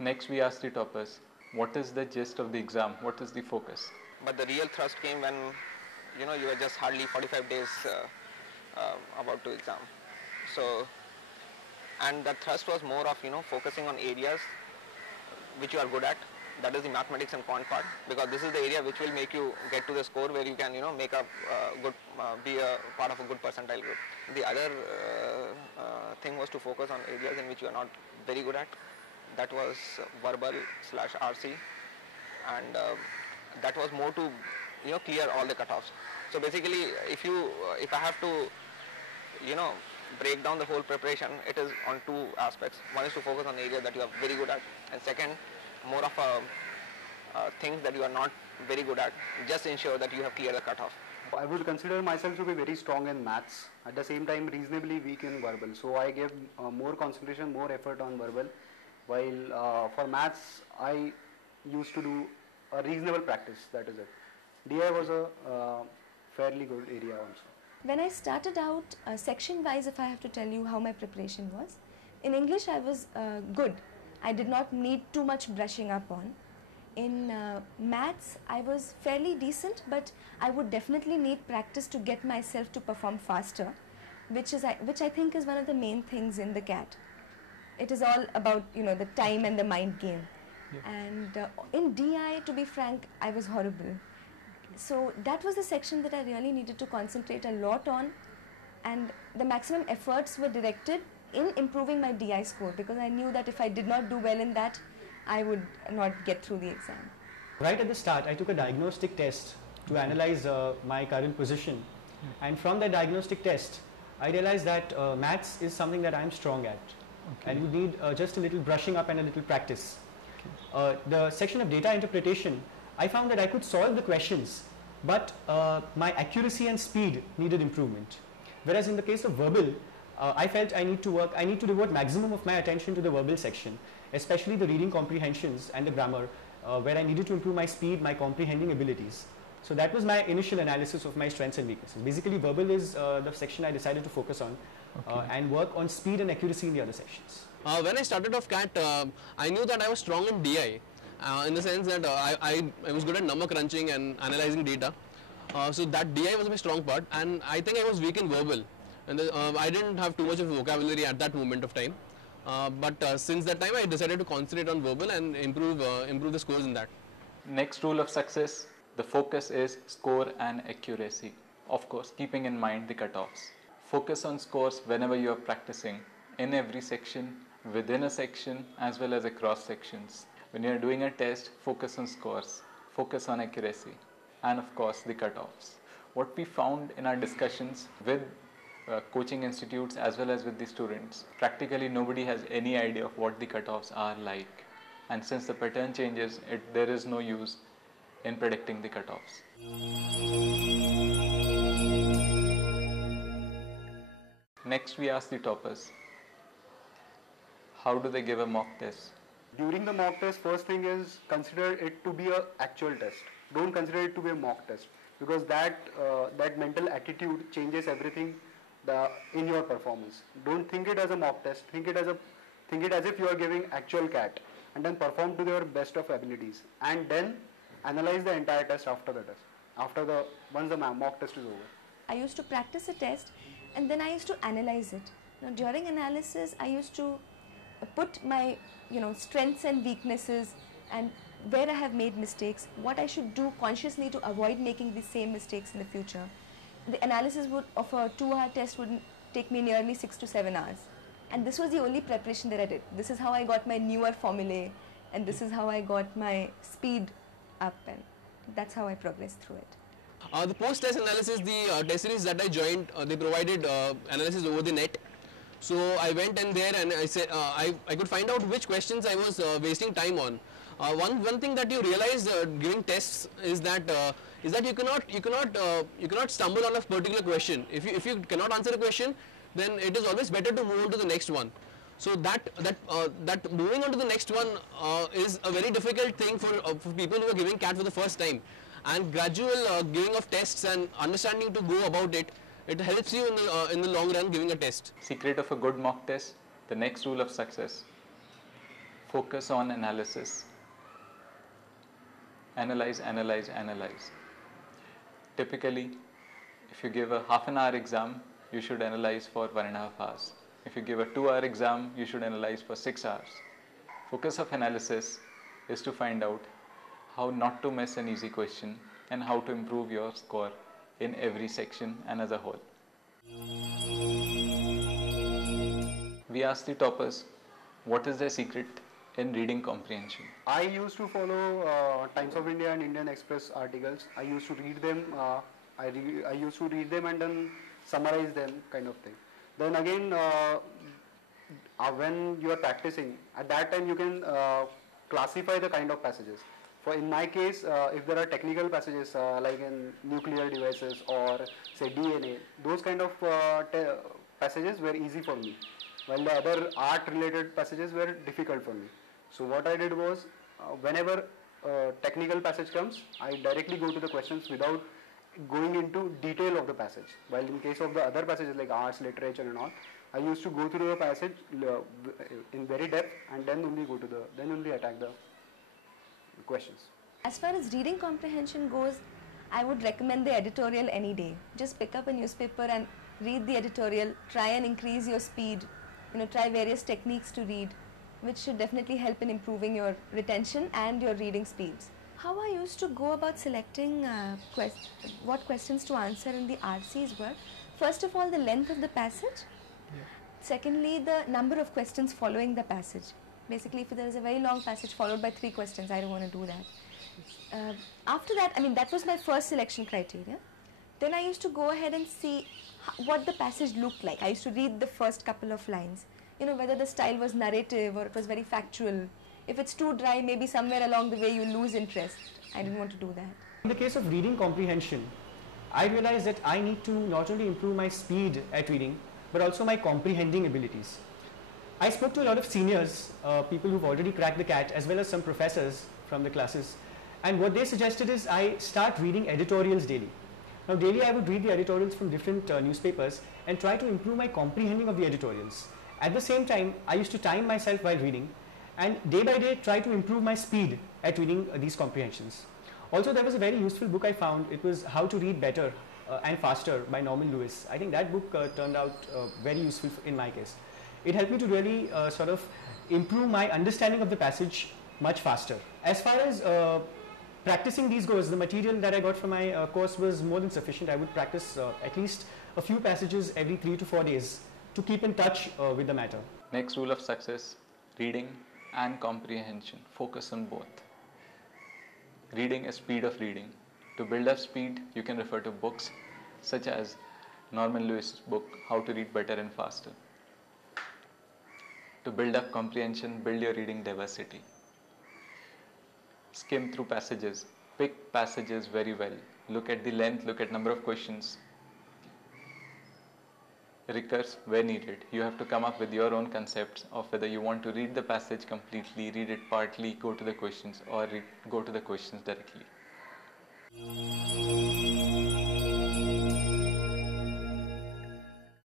Next we asked the toppers, what is the gist of the exam? What is the focus? But the real thrust came when you were just hardly 45 days about to exam. So, and that thrust was more of focusing on areas which you are good at. That is the mathematics and quant part, because this is the area which will make you get to the score where you can make a good be a part of a good percentile group. The other thing was to focus on areas in which you are not very good at. That was verbal/RC, and that was more to clear all the cutoffs. So basically, if I have to break down the whole preparation, it is on two aspects. One is to focus on areas that you are very good at, and second, more of things that you are not very good at. Just ensure that you have cleared the cutoff. I would consider myself to be very strong in maths, at the same time reasonably weak in verbal. So I gave more concentration, more effort on verbal, while for maths I used to do a reasonable practice, that is it. DI was a fairly good area also. When I started out, section-wise, if I have to tell you how my preparation was, in English I was good. I did not need too much brushing up on. In maths, I was fairly decent, but I would definitely need practice to get myself to perform faster, which I think is one of the main things in the CAT. It is all about the time and the mind game. Yeah. And in DI, to be frank, I was horrible. So that was the section that I really needed to concentrate a lot on, and the maximum efforts were directed in improving my DI score, because I knew that if I did not do well in that, I would not get through the exam. Right at the start, I took a diagnostic test to analyze my current position, and from that diagnostic test, I realized that maths is something that I am strong at, and you need just a little brushing up and a little practice. The section of data interpretation, I found that I could solve the questions, but my accuracy and speed needed improvement. Whereas in the case of verbal, I felt I need to devote maximum of my attention to the verbal section, especially the reading comprehensions and the grammar, where I needed to improve my speed, my comprehending abilities. So that was my initial analysis of my strengths and weaknesses. Basically, verbal is the section I decided to focus on and work on speed and accuracy in the other sections. When I started off CAT, I knew that I was strong in DI, in the sense that I was good at number crunching and analyzing data. So that DI was my strong part, and I think I was weak in verbal. And I didn't have too much of vocabulary at that moment of time. But since that time, I decided to concentrate on verbal and improve the scores in that. Next rule of success, the focus is score and accuracy. Of course, keeping in mind the cutoffs. Focus on scores whenever you are practicing, in every section, within a section, as well as across sections. When you are doing a test, focus on scores, focus on accuracy, and of course the cutoffs. What we found in our discussions with coaching institutes as well as with the students, practically nobody has any idea of what the cutoffs are like. And since the pattern changes, there is no use in predicting the cutoffs. Next we ask the toppers, how do they give a mock test? During the mock test, first thing is consider it to be an actual test. Don't consider it to be a mock test, because that mental attitude changes everything in your performance. Don't think it as a mock test. Think it as if you are giving actual CAT, and then perform to your best of abilities, and then analyze the entire test after the test. Once the mock test is over. I used to practice a test, and then I used to analyze it. Now, during analysis, I used to put my strengths and weaknesses, and where I have made mistakes, what I should do consciously to avoid making the same mistakes in the future. The analysis of a 2-hour test would take me nearly 6 to 7 hours. And this was the only preparation that I did. This is how I got my newer formulae, and this is how I got my speed up, and that's how I progressed through it. The post-test analysis, the test series that I joined, they provided analysis over the net. So I went in there and I said I could find out which questions I was wasting time on. One thing that you realize giving tests is that you cannot stumble on a particular question. If you cannot answer a question, then it is always better to move on to the next one. So that moving on to the next one is a very difficult thing for people who are giving CAT for the first time. And gradual giving of tests and understanding to go about it, it helps you in the long run giving a test. Secret of a good mock test, the next rule of success. Focus on analysis. Analyze, analyze, analyze. Typically, if you give a half an hour exam, you should analyze for 1.5 hours. If you give a 2-hour exam, you should analyze for 6 hours. Focus of analysis is to find out how not to miss an easy question and how to improve your score in every section and as a whole. We asked the toppers, what is their secret in reading comprehension? I used to follow Times of India and Indian Express articles. I used to read them. I used to read them and then summarize them, kind of thing. Then again, when you are practicing, at that time you can classify the kind of passages. For in my case, if there are technical passages like in nuclear devices or say DNA, those kind of passages were easy for me, while the other art-related passages were difficult for me. So what I did was, whenever technical passage comes, I directly go to the questions without going into detail of the passage. While in case of the other passages like arts, literature and all, I used to go through the passage in very depth and then only attack the questions. As far as reading comprehension goes, I would recommend the editorial any day. Just pick up a newspaper and read the editorial, try and increase your speed, try various techniques to read, which should definitely help in improving your retention and your reading speeds. How I used to go about selecting what questions to answer in the RCs were, first of all, the length of the passage. Yeah. Secondly, the number of questions following the passage. Basically, if there is a very long passage followed by 3 questions, I don't want to do that. After that, that was my first selection criteria. Then I used to go ahead and see what the passage looked like. I used to read the first couple of lines. Whether the style was narrative or it was very factual. If it's too dry, maybe somewhere along the way you lose interest. I didn't want to do that. In the case of reading comprehension, I realized that I need to not only improve my speed at reading, but also my comprehending abilities. I spoke to a lot of seniors, people who've already cracked the CAT, as well as some professors from the classes. And what they suggested is I start reading editorials daily. Now daily I would read the editorials from different newspapers and try to improve my comprehending of the editorials. At the same time, I used to time myself while reading and day by day try to improve my speed at reading these comprehensions. Also, there was a very useful book I found. It was How to Read Better and Faster by Norman Lewis. I think that book turned out very useful in my case. It helped me to really sort of improve my understanding of the passage much faster. As far as practicing these goes, the material that I got from my course was more than sufficient. I would practice at least a few passages every 3 to 4 days to keep in touch with the matter. Next rule of success, reading and comprehension. Focus on both. Reading is speed of reading. To build up speed, you can refer to books such as Norman Lewis' book, How to Read Better and Faster. To build up comprehension, build your reading diversity. Skim through passages. Pick passages very well. Look at the length, look at number of questions. Recurse where needed. You have to come up with your own concepts of whether you want to read the passage completely, read it partly, go to the questions, or go to the questions directly.